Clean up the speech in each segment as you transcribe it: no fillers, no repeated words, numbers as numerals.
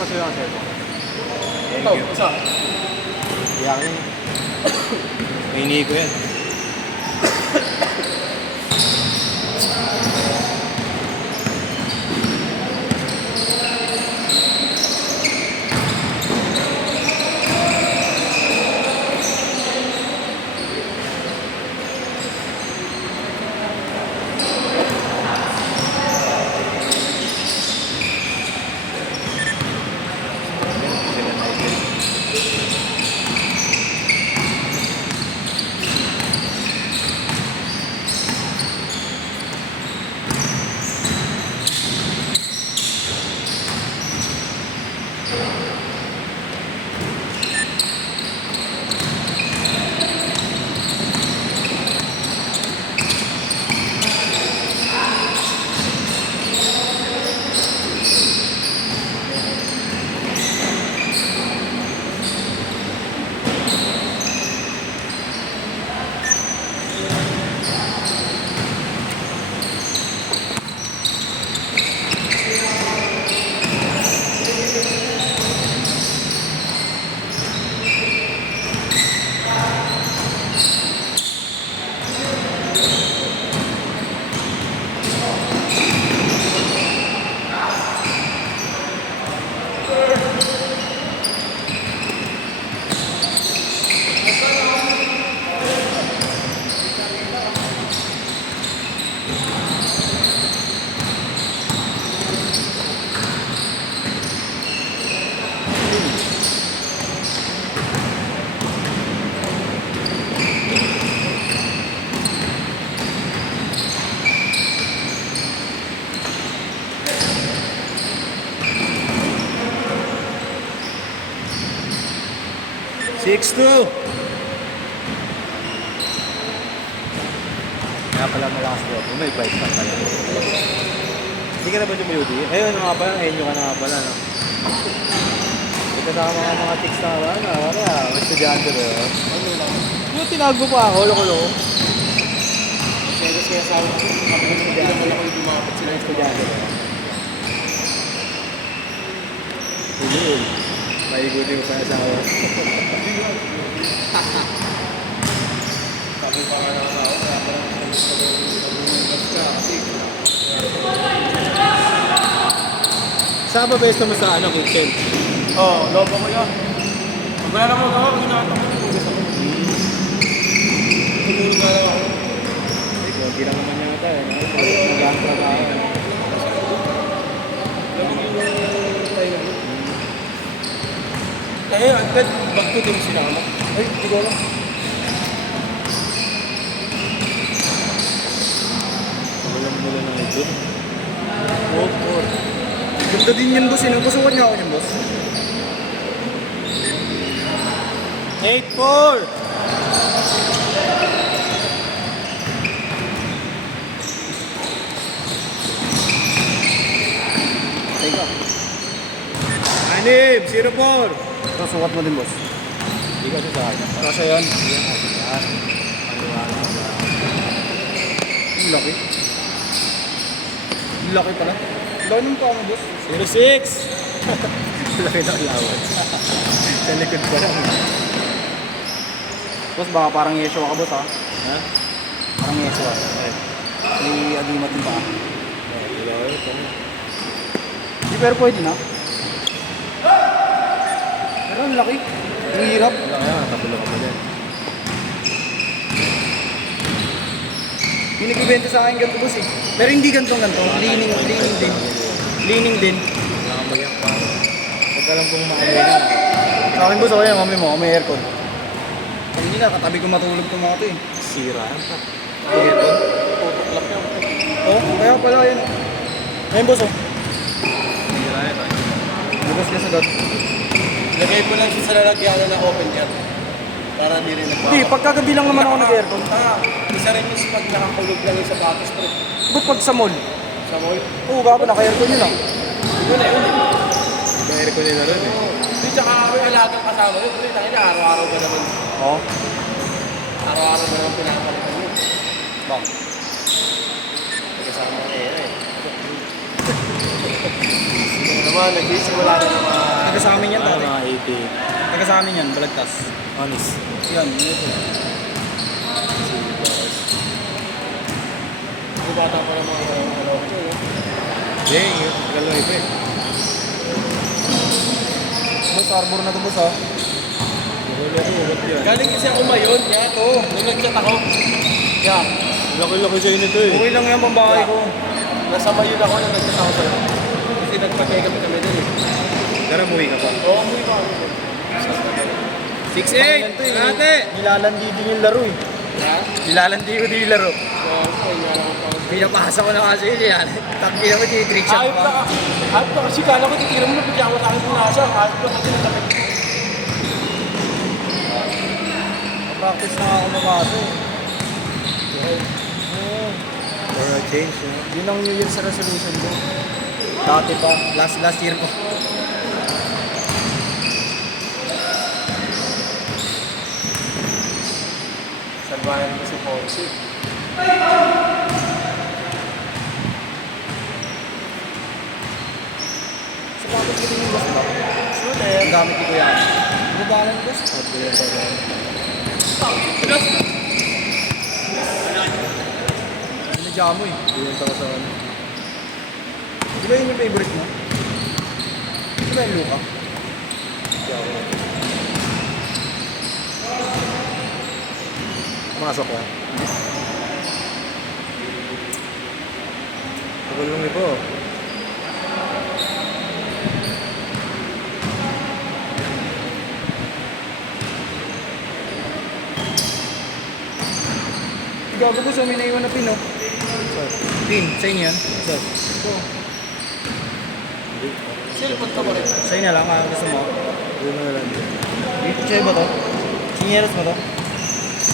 pasuyo ang cellphone. Thank Ito, you. isa. Iyakin. May ko yan. Six two. Kaya pala malakas ko. May bike pa pala. Hindi ka na ba dumuyudi? Ayun nga pala, ayun ka na nga pala. No? Ito na mga chicks na ba? Wala, mga estudyante ba yun? Ano lang? Yung tinago pa ako, loko-loko. Kaya sa akin, hindi mo lang ako lumapit sila yung Estudyante ba? Hindi. Maiguti ko pa yung asawa. Sabi pa nga ng asawa, kaya parang nag-uungas ka kasi. Saan ba besto mo sa ano, kitchen? Oo, lobo ko yun. Pag wala lang magawa, pag ginagawa ko, ugas ako. Tumulog na lang ako. Hindi lang naman yata eh. Nag-aang trabaho eh. Eh, agad, back to din sinama. Ay, hindi ko alam. Mulan ng ito. Oo. Ganda din yan, boss. Gustukan niya ako yan, boss. 8-4! Teka. Anib! 0-4! Ito, sukat mo din, boss. Hindi kasi sa akin. Kasya yan. Ang laki. Ang laki pala. Laki nung paa mo, boss. 0-6! Laki ng lawat. Sa likod pa lang. Boss, baka parang yesyo ka, boss, ha? Ha? Parang yesyo ka. May agimat din pa. Hindi, pero pwede na. Pero ang laki. Ang hirap. Wala kaya, tapulo ka pa dyan. Yung nagbibenta sa akin ganito, boss, eh. Pero hindi ganito. Leaning din. Leaning din. Nakamayak pa. Huwag ka lang kung makamoy na. Sa akin, boss, okay, mami mo, may aircon. Hindi na, katabi ko matulog itong mga ito, eh. Sira. Aircon? Tutuklap yan. Oo, kaya pala yan. Ayun, boss, oh. Sira yan. Labas ka sagot. Lagay ko lang siya sa lalagyanan ng open yan. Para hindi rin Hindi, pagkagabi lang naman ako nag-aircon. Isa rin yung pag nakakulog lang yung sapatos ko. Ba't pag sa mall? Sa mall. Oo, gago, naka-aircon yun lang. Yun na yun. Bayari ko nila rin eh. Hindi, tsaka may alagang kasama yun. Pero tangin na, araw-araw ka naman. Oo. Araw-araw ka naman pinapalitan yun. Bang. Kasama ka eh. Naman, nagsisimula na naman. Taga sa amin yan, dati. Mga 80. Taga sa amin yan, Balagtas. Honest. Yan, yun ito. Yung bata pa ng mga ano. Yung galaw iba eh. Boss, arbor na to, boss, ha? Ugat yan. Galing kasi ako mayon, kaya to. Nung nag-chat ako. Yeah. Laki-laki sa'yo nito eh. Okay lang yan, pambahay ko. Nasa mayon ako nung nag-chat ako sa'yo. Kasi nagpa-check up kami dun eh. Tara, muwi ka pa. Oo, muy pa ako. 6'8", ate! Nilalandi din yung laro, eh. Ha? Nilalandi ko din yung laro. Oo, nga lang ako. Pinapasa ko na kasi yun, yan. Tangki naman, tinitrick shot Ayop pa. ka kasi kala ko titira mo na bigyan mo sa akin pinasa. Ayop ka kasi natapit. Practice na ako mamasa, eh. For a change, no? Yun ang New Year's resolution ko. Dati pa, last year ko. Salbayan ko si Fonsi. Sapatos ko din yung boss ba? Sulit. Ang gamit ko yan. Ano ba alam boss? At yun pa rin. Sinadya mo, eh. Pinunta ko sa ano. Di ba yun yung favorite mo? Di ba yung Luka? Hindi ako. Masok ka. Tagal lang ito. Gago ko sa may naiwan na pin, oh. Pin, sa inyo yan? Ito. Ito. Cellphone ka ba rin? Sa inyo lang, gusto mo. Yun na lang. Dito sa'yo ba to? Sinyeros mo to?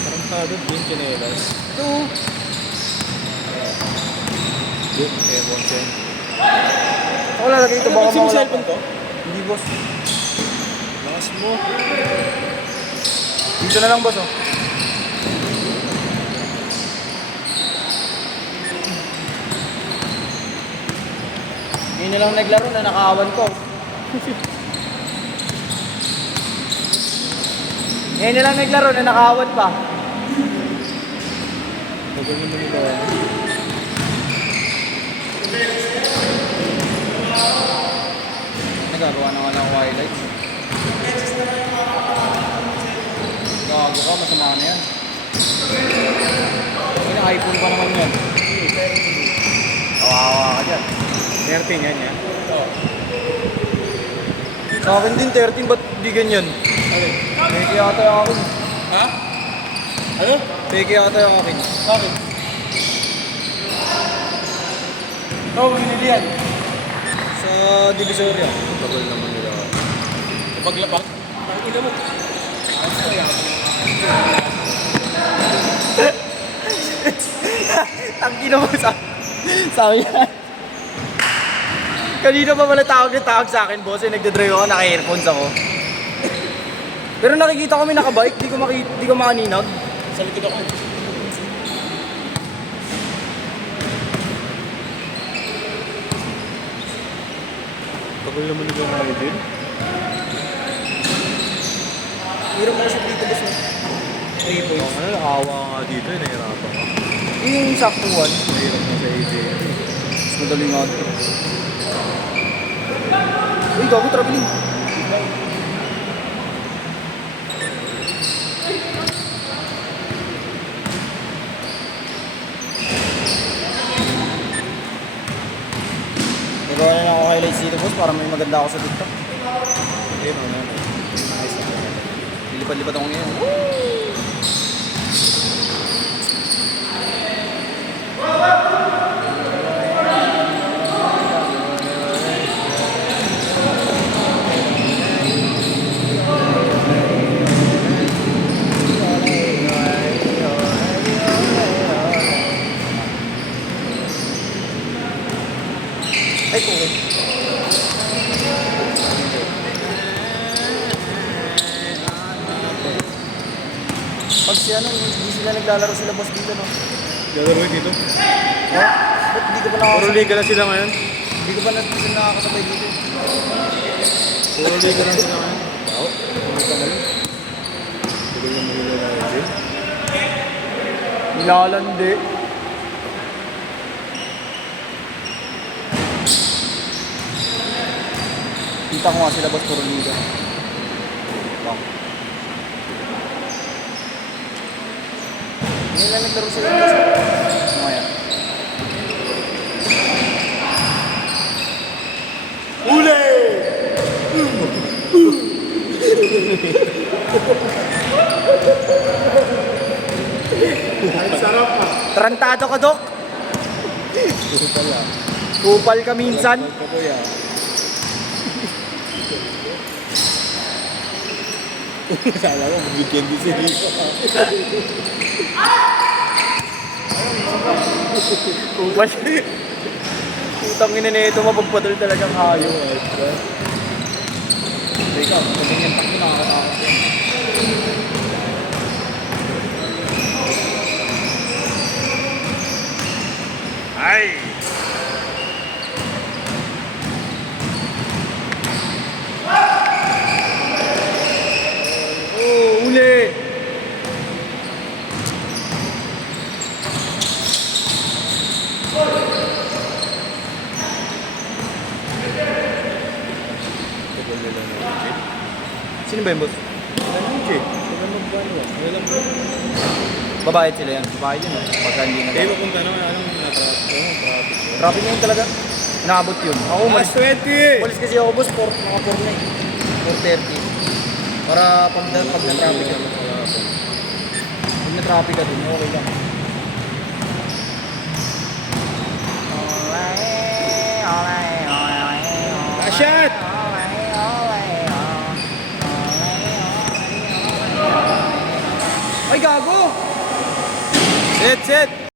Tarantado din, chinelas. Ito. Yun, kaya bonsen. Ako lalagay ito, baka Ano ba mawala cellphone pa. ko? Hindi, boss. Lakas mo. Dito na lang, boss, oh. Ngayon na lang naglaro na nakaawan ko. Ngayon na lang naglaro na nakaawan pa. Tagal naman nila. Nagagawa na nga ng highlights. Gago ka, masama na yan. May iPhone pa naman yan. Kawawa ka dyan. 13 yan yan. Sa akin din 13, ba't di ganyan? Alin? Peke yata yung akin. Ha? Ano? Peke yata yung akin. Bakit? Oo, binili yan. Sa Divisoria. Tagal naman nila. Paglapag? Ang ina mo. Tangina mo sabi niya. Kanina pa pala tawag sa akin, boss. Eh, nagdadrive ako, naka-earphones ako. Pero nakikita ko may nakabike, di ko makaninag. Sa likod ako. Tagal naman nila na din. Hirap mo kasi dito, boss. 3 points. Ano, nakawa nga dito, nahirapan ka. Yung sakto one. Mahirap na sa AJ. Mas madali nga ito. Uy, gago, traveling. Nagawa na lang ako highlights dito, boss, para may maganda ako sa TikTok. Ayun, ano. Nice na. Lilipad-lipad ako ngayon. Ay, kung pag si ano, hindi sila naglalaro sila boss dito, no? Lalaro dito. Ha? Ba't hindi ko pa Puro nakakasabay? liga na sila ngayon. Hindi ko pa sila nakakasabay dito. Puro liga lang sila ngayon. Wow. Pumunta na rin. Tuloy yung Manila United. Nilalandi. Kita ko nga sila boss, puro liga. Bang. Hindi lang naglaro sila boss. Mamaya. Uli! Ang sarap pa. Tarantado ka, Dok. Puro pala. Kupal ka minsan. Ito po yan. Kala ko, bigyan din si Rico. Kupal. Putang ina na ito, mapagpadal talagang hayo. Teka, pagdating yung takbo, nakakatakot yan. Ay! Oh, uli! Tagal nila na United. Sino ba yung boss? Tagal mo, Jay. Tagal mo ba ano? Tagal mo. Babayad sila yan. Babayad yun, pagka hindi na. Tayo mapunta naman, anong traffic yun? Traffic ngayon talaga. Inaabot yun. Ako, Mas umalis, 20! umalis kasi ako boss, mga 4 na eh. 4:30. Para pag na-traffic ka. Pag na-traffic ka dun, okay lang. Shot! Ay, gago! Set, set!